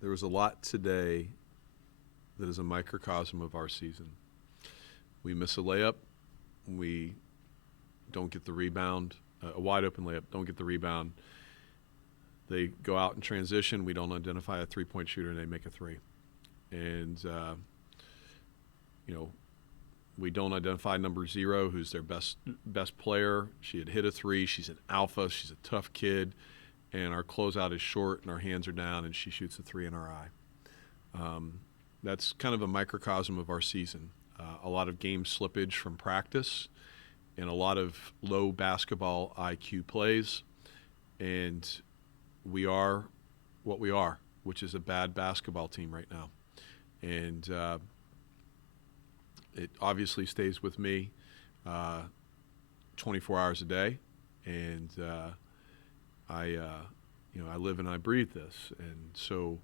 There was a lot today that is a microcosm of our season. We miss a layup. We don't get the rebound. A wide open layup, don't get the rebound. They go out in transition. We don't identify a three-point shooter, and they make a three. And, we don't identify number 0, who's their best player. She had hit a three. She's an alpha. She's a tough kid. And our closeout is short, and our hands are down, and she shoots a three in our eye. That's kind of a microcosm of our season. A lot of game slippage from practice and a lot of low basketball IQ plays. And we are what we are, which is a bad basketball team right now. And it obviously stays with me 24 hours a day. And I live and I breathe this. And so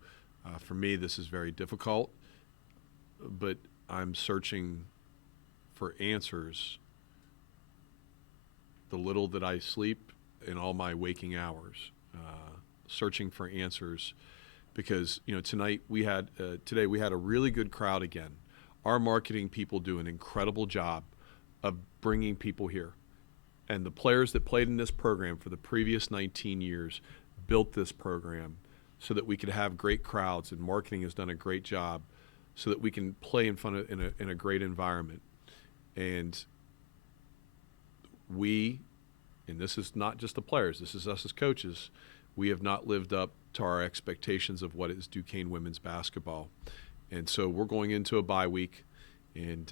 for me, this is very difficult. But I'm searching for answers the little that I sleep in all my waking hours, searching for answers because, today we had a really good crowd again. Our marketing people do an incredible job of bringing people here. And the players that played in this program for the previous 19 years built this program so that we could have great crowds, and marketing has done a great job so that we can play in a great environment. And and this is not just the players, this is us as coaches, we have not lived up to our expectations of what is Duquesne women's basketball. And so we're going into a bye week, and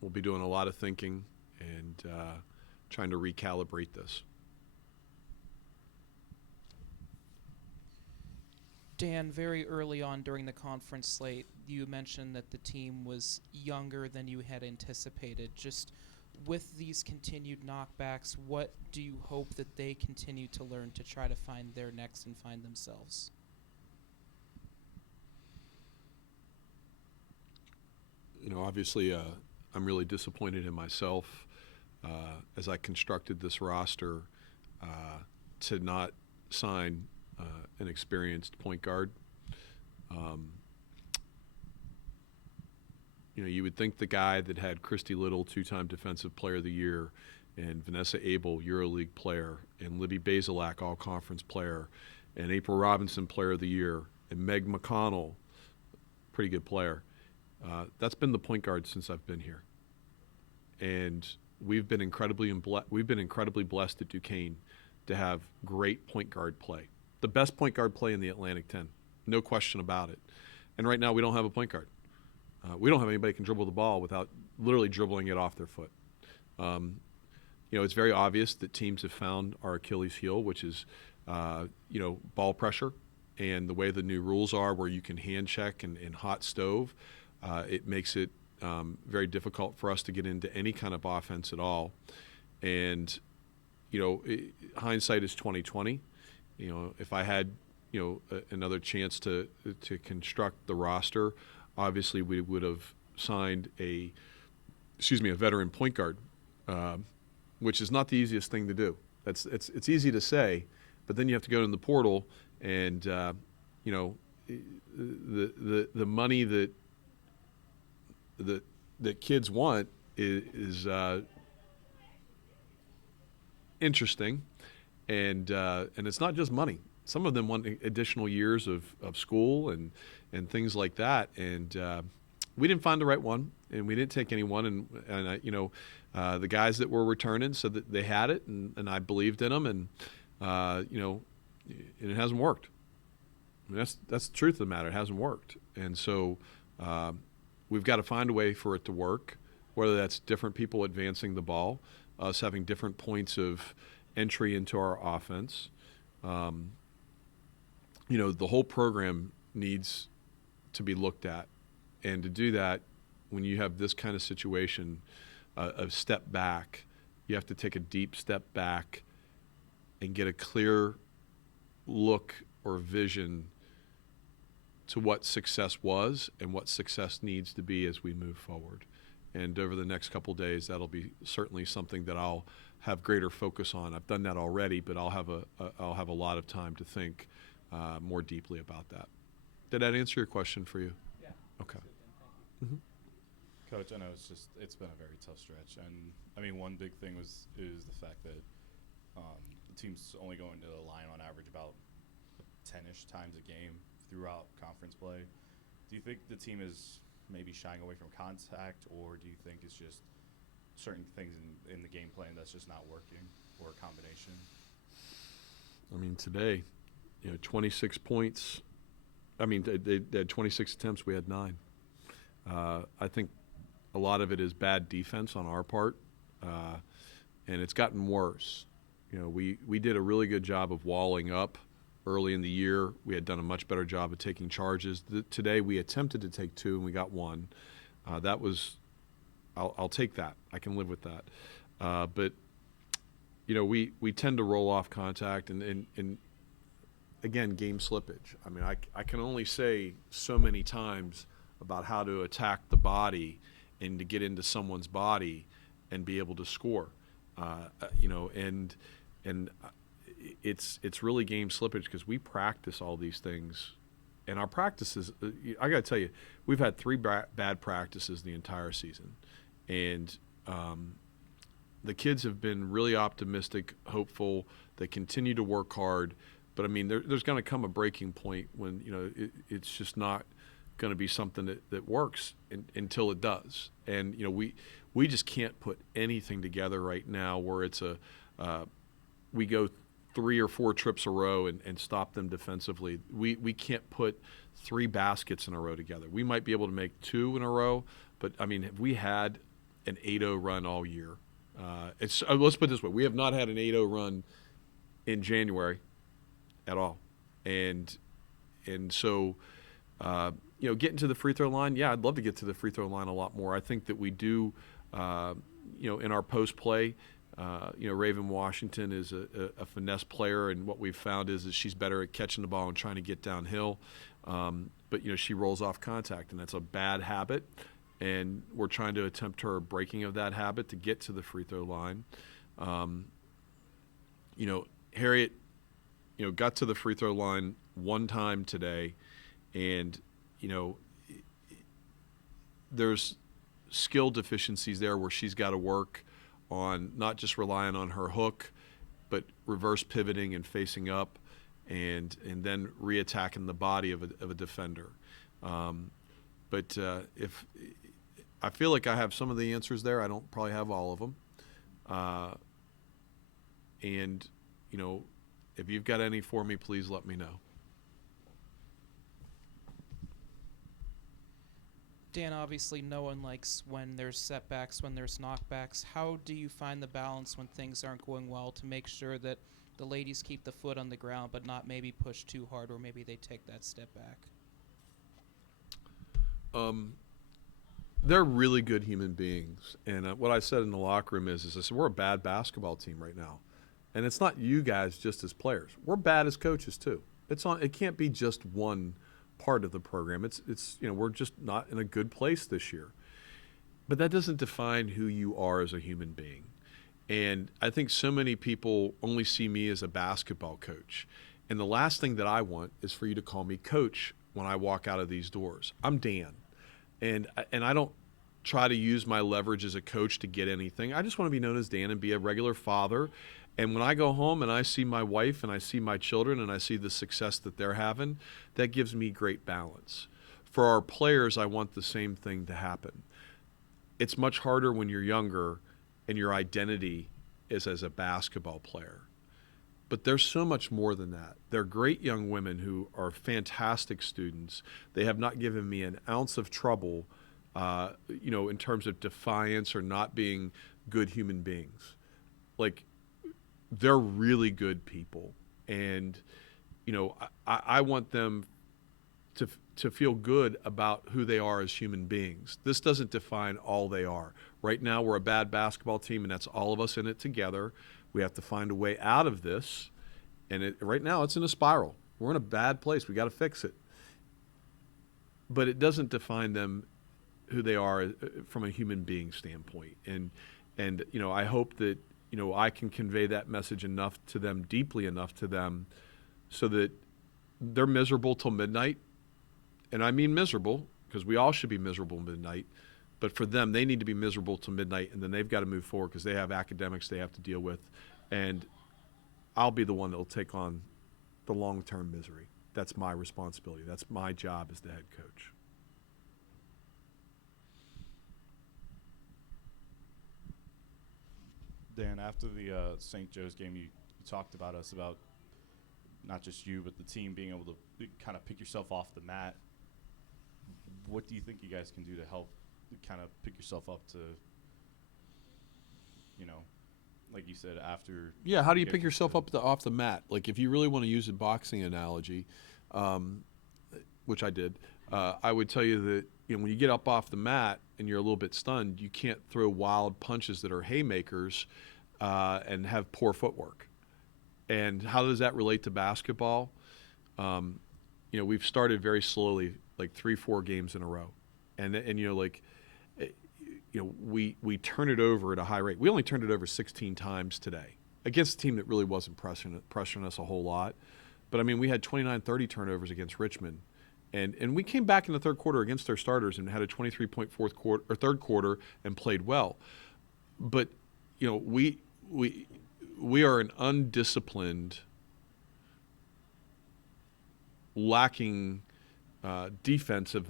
we'll be doing a lot of thinking and trying to recalibrate this. Dan, very early on during the conference slate, you mentioned that the team was younger than you had anticipated. Just with these continued knockbacks, what do you hope that they continue to learn to try to find their next and find themselves? Obviously, I'm really disappointed in myself as I constructed this roster to not sign an experienced point guard. You would think the guy that had Christy Little, 2-time Defensive Player of the Year, and Vanessa Abel, EuroLeague player, and Libby Bazelak, All-Conference player, and April Robinson, Player of the Year, and Meg McConnell, pretty good player. That's been the point guard since I've been here. And we've been incredibly blessed at Duquesne to have great point guard play. The best point guard play in the Atlantic 10, no question about it. And right now we don't have a point guard. We don't have anybody who can dribble the ball without literally dribbling it off their foot. It's very obvious that teams have found our Achilles heel, which is, ball pressure, and the way the new rules are where you can hand check and hot stove. It makes it very difficult for us to get into any kind of offense at all. And, hindsight is 20/20. If I had, another chance to construct the roster, obviously we would have signed a veteran point guard, which is not the easiest thing to do. It's easy to say, but then you have to go in the portal, and the money that kids want is interesting, and it's not just money. Some of them want additional years of school and things like that, and we didn't find the right one, and we didn't take anyone, and the guys that were returning said that they had it, and I believed in them, and and it hasn't worked. I mean, that's the truth of the matter. It hasn't worked, and so we've got to find a way for it to work, whether that's different people advancing the ball, us having different points of entry into our offense. The whole program needs to be looked at. And to do that, when you have this kind of situation, a step back, you have to take a deep step back and get a clear look or vision to what success was and what success needs to be as we move forward. And over the next couple of days, that'll be certainly something that I'll have greater focus on. I've done that already, but I'll have a lot of time to think more deeply about that. Did that answer your question for you? Yeah. Okay. Thank you. Coach, I know it's been a very tough stretch, and I mean one big thing is the fact that the team's only going to the line on average about 10-ish times a game throughout conference play. Do you think the team is maybe shying away from contact, or do you think it's just certain things in the game plan that's just not working, or a combination? I mean, today, 26 points. I mean, they had 26 attempts. We had 9. I think a lot of it is bad defense on our part, and it's gotten worse. We did a really good job of walling up early in the year. We had done a much better job of taking charges. Today we attempted to take 2 and we got 1. That was, I'll take that. I can live with that. But we tend to roll off contact and again, game slippage. I mean, I can only say so many times about how to attack the body and to get into someone's body and be able to score. And it's really game slippage because we practice all these things, and our practices. I got to tell you, we've had 3 bad practices the entire season, and the kids have been really optimistic, hopeful. They continue to work hard, but I mean, there's going to come a breaking point when it's just not going to be something that works until it does. And we just can't put anything together right now where it's we go 3 or 4 trips a row and stop them defensively. We can't put 3 baskets in a row together. We might be able to make 2 in a row, but I mean, have we had an 8-0 run all year? Let's put it this way: we have not had an 8-0 run in January at all, and so getting to the free throw line. Yeah, I'd love to get to the free throw line a lot more. I think that we do. In our post play. Raven Washington is a finesse player, and what we've found is that she's better at catching the ball and trying to get downhill. But she rolls off contact, and that's a bad habit. And we're trying to attempt her breaking of that habit to get to the free throw line. Harriet, got to the free throw line 1 time today, and there's skill deficiencies there where she's got to work on not just relying on her hook, but reverse pivoting and facing up, and then reattacking the body of a defender. But if I feel like I have some of the answers there, I don't probably have all of them. And if you've got any for me, please let me know. Dan, obviously no one likes when there's setbacks, when there's knockbacks. How do you find the balance when things aren't going well to make sure that the ladies keep the foot on the ground but not maybe push too hard, or maybe they take that step back? They're really good human beings. And what I said in the locker room is I said, we're a bad basketball team right now. And it's not you guys just as players. We're bad as coaches too. It can't be just one part of the program. It's we're just not in a good place this year. But that doesn't define who you are as a human being. And I think so many people only see me as a basketball coach. And the last thing that I want is for you to call me coach when I walk out of these doors. I'm Dan. And I don't try to use my leverage as a coach to get anything. I just want to be known as Dan and be a regular father. And when I go home and I see my wife and I see my children and I see the success that they're having, that gives me great balance. For our players, I want the same thing to happen. It's much harder when you're younger and your identity is as a basketball player. But there's so much more than that. They're great young women who are fantastic students. They have not given me an ounce of trouble, in terms of defiance or not being good human beings. Like, they're really good people. And, I want them to feel good about who they are as human beings. This doesn't define all they are. Right now, we're a bad basketball team, and that's all of us in it together. We have to find a way out of this. And right now, it's in a spiral. We're in a bad place. We got to fix it. But it doesn't define them, who they are from a human being standpoint. And I hope that I can convey that message enough to them, deeply enough to them, so that they're miserable till midnight. And I mean miserable because we all should be miserable midnight. But for them, they need to be miserable till midnight, and then they've got to move forward because they have academics they have to deal with. And I'll be the one that will take on the long-term misery. That's my responsibility. That's my job as the head coach. Dan, after the St. Joe's game, you talked about us about not just you, but the team being able to kind of pick yourself off the mat. What do you think you guys can do to help kind of pick yourself up to, like you said, after? Yeah, how do you pick yourself up off the mat? Like, if you really want to use a boxing analogy, which I did, I would tell you that when you get up off the mat and you're a little bit stunned, you can't throw wild punches that are haymakers and have poor footwork. And how does that relate to basketball? We've started very slowly, like 3-4 games in a row, and we turn it over at a high rate. We only turned it over 16 times today against a team that really wasn't pressuring us a whole lot. But, we had 29, 30 turnovers against Richmond. And we came back in the third quarter against their starters and had a 23-point third quarter and played well. But, we are an undisciplined, lacking defensive.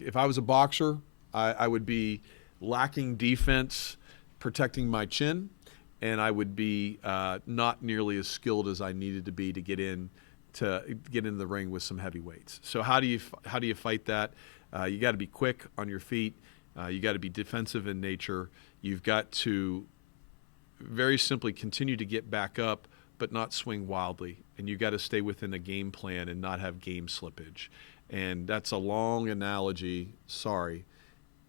If I was a boxer, I would be lacking defense, protecting my chin, and I would be not nearly as skilled as I needed to be to get in the ring with some heavyweights. So how do you fight that? You got to be quick on your feet. You got to be defensive in nature. You've got to very simply continue to get back up, but not swing wildly. And you got to stay within a game plan and not have game slippage. And that's a long analogy, sorry,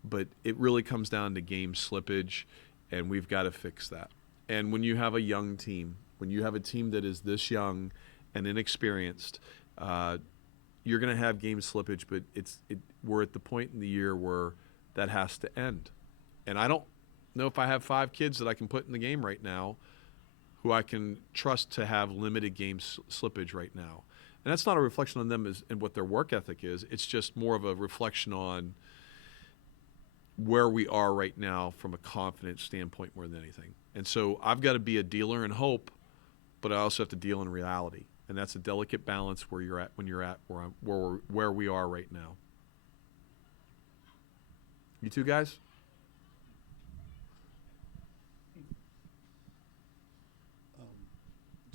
but it really comes down to game slippage, and we've got to fix that. And when you have a young team, when you have a team that is this young and inexperienced, you're going to have game slippage, but we're at the point in the year where that has to end. And I don't know if I have 5 kids that I can put in the game right now who I can trust to have limited game slippage right now. And that's not a reflection on them and what their work ethic is. It's just more of a reflection on where we are right now from a confidence standpoint more than anything. And so I've got to be a dealer in hope, but I also have to deal in reality. And that's a delicate balance where you're at when you're at where we are right now. You two guys?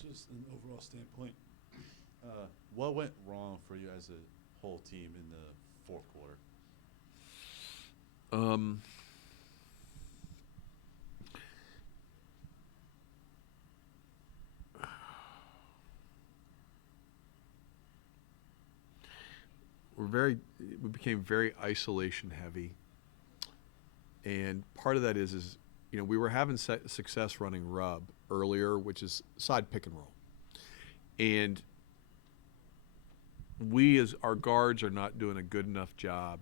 Just an overall standpoint, what went wrong for you as a whole team in the fourth quarter? We became very isolation heavy, and part of that is we were having success running rub earlier, which is side pick and roll, and we as our guards are not doing a good enough job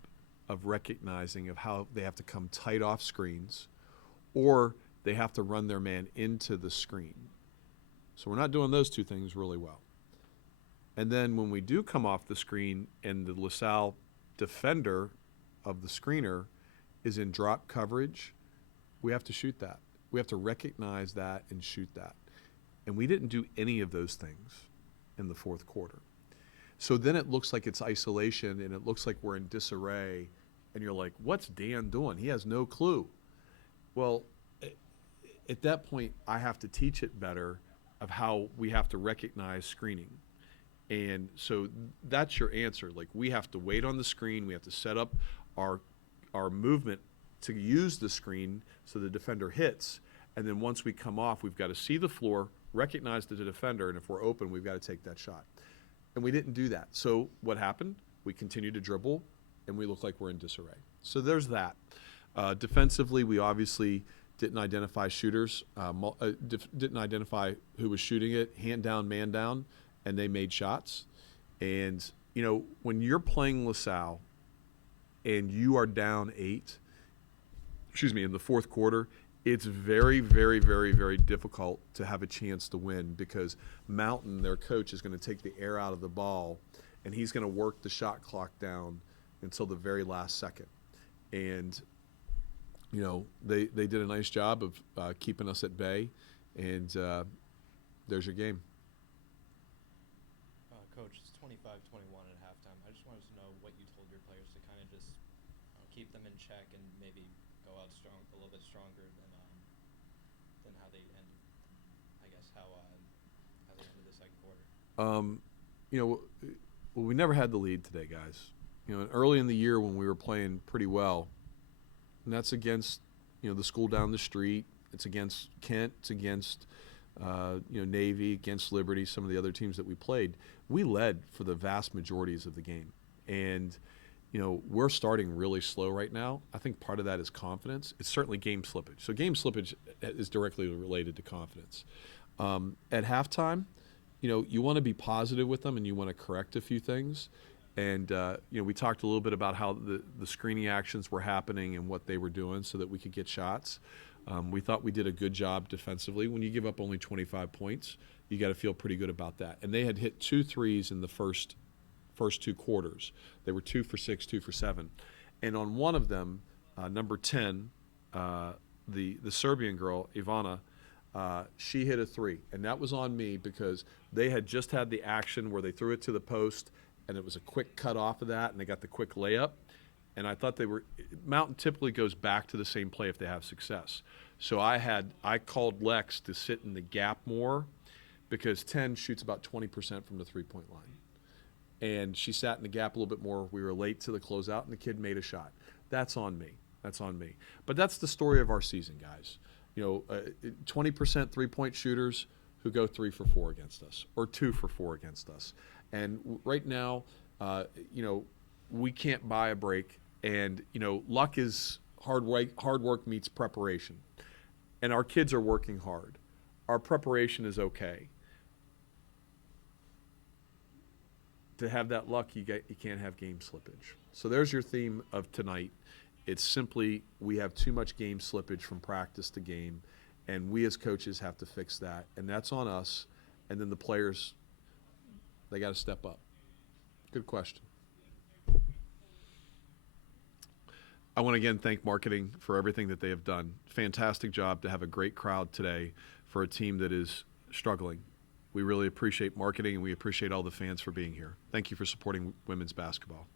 of recognizing of how they have to come tight off screens, or they have to run their man into the screen. So we're not doing those two things really well. And then when we do come off the screen and the LaSalle defender of the screener is in drop coverage, we have to shoot that. We have to recognize that and shoot that. And we didn't do any of those things in the fourth quarter. So then it looks like it's isolation and it looks like we're in disarray, and you're like, what's Dan doing? He has no clue. Well, at that point, I have to teach it better of how we have to recognize screening. And so that's your answer. Like, we have to wait on the screen. We have to set up our movement to use the screen so the defender hits. And then once we come off, we've got to see the floor, recognize the defender, and if we're open, we've got to take that shot. And we didn't do that. So what happened? We continued to dribble, and we look like we're in disarray. So there's that. Defensively, we obviously didn't identify shooters, didn't identify who was shooting it, hand down, man down, and they made shots. And, when you're playing LaSalle and you are down 8, in the fourth quarter, it's very, very, very, very difficult to have a chance to win because Mountain, their coach, is going to take the air out of the ball and he's going to work the shot clock down until the very last second. And you know, they did a nice job of keeping us at bay, and there's your game. Coach, it's 25-21 at halftime. I just wanted to know what you told your players to kind of just keep them in check and maybe go out strong, a little bit stronger than how they ended. I guess how they ended the second quarter. You know, well, we never had the lead today, guys. You know, early in the year when we were playing pretty well, and that's against, you know, the school down the street. It's against Kent. It's against, you know, Navy, against Liberty, some of the other teams that we played. We led for the vast majorities of the game. And, you know, we're starting really slow right now. I think part of that is confidence. It's certainly game slippage. So game slippage is directly related to confidence. At halftime, you know, you want to be positive with them and you want to correct a few things. And, you know, we talked a little bit about how the screening actions were happening and what they were doing so that we could get shots. We thought we did a good job defensively. When you give up only 25 points, you got to feel pretty good about that. And they had hit 2 threes in the first 2 quarters. They were 2 for 6, 2 for 7. And on one of them, number 10, the Serbian girl, Ivana, she hit a 3. And that was on me because they had just had the action where they threw it to the post, and it was a quick cut off of that, and they got the quick layup. And I thought Mountain typically goes back to the same play if they have success. So I called Lex to sit in the gap more because 10 shoots about 20% from the three-point line. And she sat in the gap a little bit more. We were late to the closeout, and the kid made a shot. That's on me. That's on me. But that's the story of our season, guys. You know, 20% three-point shooters who go 3 for 4 against us or 2 for 4 against us. And right now, you know, we can't buy a break. And, you know, luck is hard work meets preparation. And our kids are working hard. Our preparation is okay. To have that luck, you can't have game slippage. So there's your theme of tonight. It's simply we have too much game slippage from practice to game, and we as coaches have to fix that. And that's on us. And then the players, they got to step up. Good question. I want to again thank marketing for everything that they have done. Fantastic job to have a great crowd today for a team that is struggling. We really appreciate marketing, and we appreciate all the fans for being here. Thank you for supporting women's basketball.